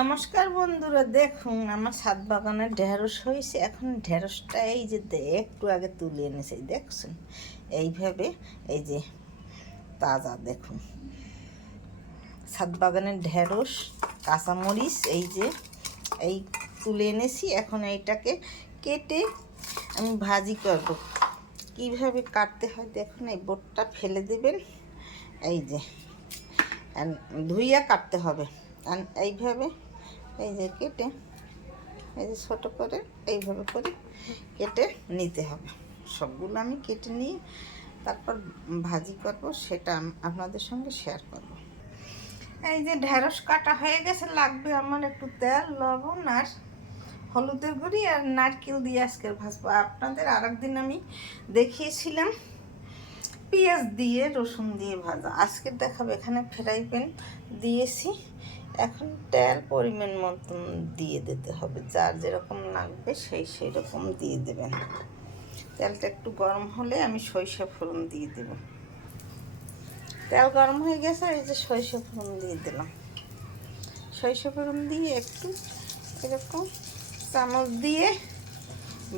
নমস্কার বন্ধুরা, দেখুন আমার ছাদ বাগানে ঢেঁড়স হয়েছে। এখন ঢেঁড়সটা এই যে একটু আগে তুলে এনেছে, দেখছেন এইভাবে, এই যে তাজা। দেখুন ছাদ বাগানের ঢেঁড়স, কাঁচামরিচ এই যে এই তুলে এনেছি। এখন এইটাকে কেটে আমি ভাজি করব। কিভাবে কাটতে হয় দেখুন, এই বোটটা ফেলে দেবেন, এই যে ধুইয়া কাটতে হবে। আর এইভাবে এই যে কেটে, এই যে ছোটো করে এইভাবে করে কেটে নিতে হবে। সবগুলো আমি কেটে নিয়ে তারপর ভাজি করব, সেটা আপনাদের সঙ্গে শেয়ার করব। এই যে ঢেঁড়স কাটা হয়ে গেছে, লাগবে আমার একটু তেল, লবণ আর হলুদের গুঁড়ি আর নারকেল দিয়ে আজকের ভাজবো। আপনাদের আরেকদিন আমি দেখিয়েছিলাম পেঁয়াজ দিয়ে রসুন দিয়ে ভাজা। আজকে দেখাবো এখানে ফ্রাই প্যান দিয়েছি। এখন তেল পরিমাণ মতন দিয়ে দিতে হবে, যার যেরকম লাগবে সেই রকম দিয়ে দেবেন। তেলটা একটু গরম হলে আমি সরিষা ফোড়ন দিয়ে দেব। তেল গরম হয়ে গেছে, এই যে সরিষা ফোড়ন দিয়ে দিলাম। সরিষা ফোড়ন দিয়ে একটু এরকম চামচ দিয়ে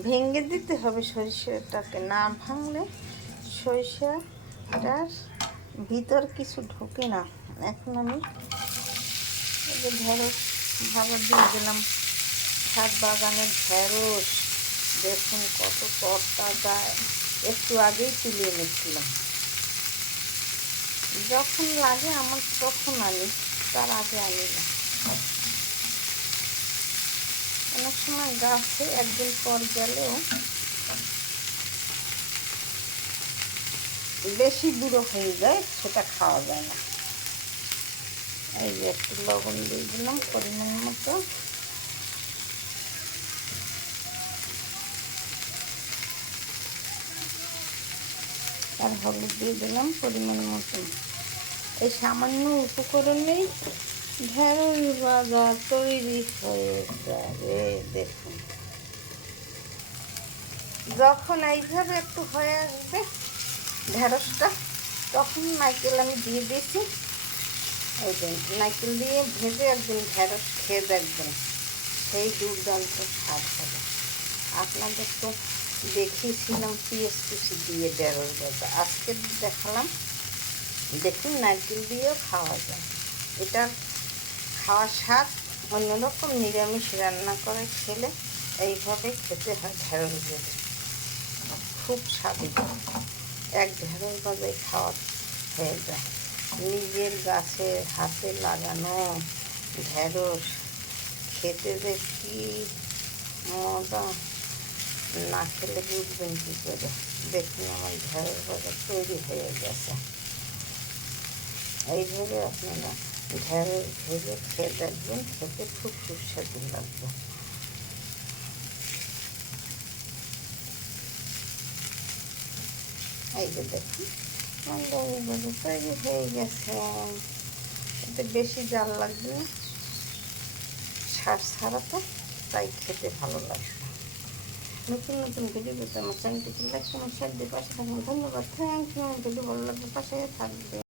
ভেঙে দিতে হবে সরিষাটাকে। না ভাঙলে সরিষাটার ভিতর কিছু ঢোকে না। এখন আমি এই যে ঢেঁড়স ভাজা দিয়ে দিলাম। ছাদ বাগানের ঢেঁড়স দেখুন কত তরতাজা, একটু আগেই তুলে এনেছিলাম। যখন লাগে আমার তখন আনি, তার আগে আনি না। অনেক সময় গাছে একদিন পর গেলেও বেশি বুড়ো হয়ে যায়, সেটা খাওয়া যায় না। এই যে একটু লবণ দিয়ে দিলাম পরিমাণ মতো। আর হলুদ দিয়ে দিলাম পরিমাণ মতো। এই সামান্য উপকরণেই ঢেঁড়স ভাজা তৈরি হয়ে যাবে। দেখুন যখন এইভাবে একটু হয়ে আসবে ঢেঁড়সটা, তখন নারকেল আমি দিয়ে দিয়েছি। এই যে নারকেল দিয়ে ভেজে একদিন ঢেঁড়স খেয়ে দেখবেন, সেই দুর্দান্ত স্বাদ হবে। আপনাদের তো দেখিয়েছিলাম পেঁয়াজ কুচি দিয়ে ঢেঁড়স ভাজা, আজকে দেখালাম। দেখুন নারকেল দিয়েও খাওয়া যায়। এটার খাওয়ার স্বাদ অন্যরকম। নিরামিষ রান্না করে খেলে এইভাবে খেতে হয় ঢেঁড়স ভেজে, খুব স্বাদী। এক ঢেঁড়স ভাজাই খাওয়া হয়ে যায়। নিজের গাছের হাতে লাগানো ঢেঁড়স খেতে যে কী মজা, না খেলে বুঝবেন কী করে। দেখুন আমার ঢেঁড়স ভাজা তৈরি হয়ে গেছে। এইভাবে আপনারা ঢেঁড়স ভেজে খেয়ে দেখবেন, খেতে খুব সুস্বাদু লাগবে। এই যে দেখুন ঢেঁড়স ভাজা তৈরি হয়ে গেছে। এতে বেশি জাল লাগবে না, শ্বাস ছাড়া তো, তাই খেতে ভালো লাগবে। নতুন নতুন ভিডিও পেতে আমার চ্যানেলটিকে লাইক, কমেন্ট, শেয়ার দিয়ে পাশে থাকুন। ধন্যবাদ। Thank you. ভিডিও ভালো লাগবে পাশে থাকবে।